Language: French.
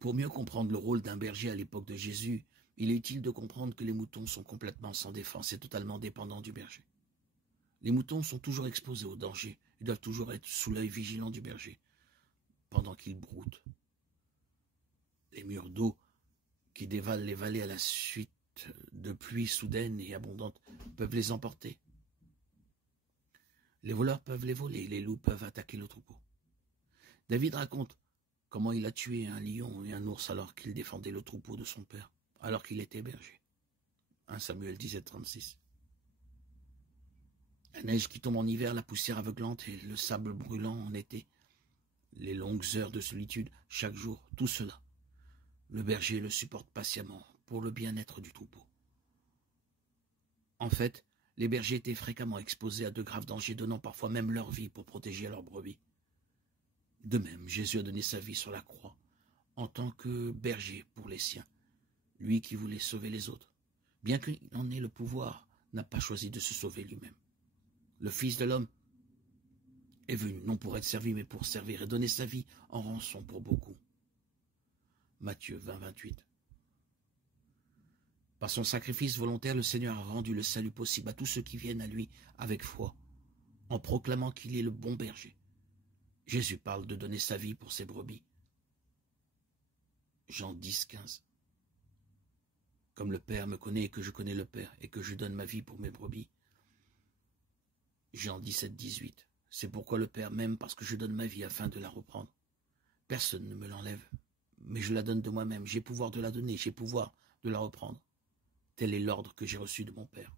Pour mieux comprendre le rôle d'un berger à l'époque de Jésus, il est utile de comprendre que les moutons sont complètement sans défense et totalement dépendants du berger. Les moutons sont toujours exposés au danger et doivent toujours être sous l'œil vigilant du berger pendant qu'il broute. Les murs d'eau qui dévalent les vallées à la suite de pluies soudaines et abondantes peuvent les emporter. Les voleurs peuvent les voler, les loups peuvent attaquer le troupeau. David raconte comment il a tué un lion et un ours alors qu'il défendait le troupeau de son père, alors qu'il était berger. 1 Samuel 17:36. La neige qui tombe en hiver, la poussière aveuglante et le sable brûlant en été, les longues heures de solitude chaque jour, tout cela, le berger le supporte patiemment pour le bien-être du troupeau. En fait, les bergers étaient fréquemment exposés à de graves dangers, donnant parfois même leur vie pour protéger leurs brebis. De même, Jésus a donné sa vie sur la croix, en tant que berger pour les siens, lui qui voulait sauver les autres. Bien qu'il en ait le pouvoir, n'a pas choisi de se sauver lui-même. Le Fils de l'homme est venu, non pour être servi, mais pour servir et donner sa vie en rançon pour beaucoup. Matthieu 20, 28. Par son sacrifice volontaire, le Seigneur a rendu le salut possible à tous ceux qui viennent à lui avec foi, en proclamant qu'il est le bon berger. Jésus parle de donner sa vie pour ses brebis. Jean 10, 15. Comme le Père me connaît et que je connais le Père, et que je donne ma vie pour mes brebis. Jean 17, 18. C'est pourquoi le Père m'aime, parce que je donne ma vie afin de la reprendre. Personne ne me l'enlève, mais je la donne de moi-même. J'ai pouvoir de la donner, j'ai pouvoir de la reprendre. Tel est l'ordre que j'ai reçu de mon Père.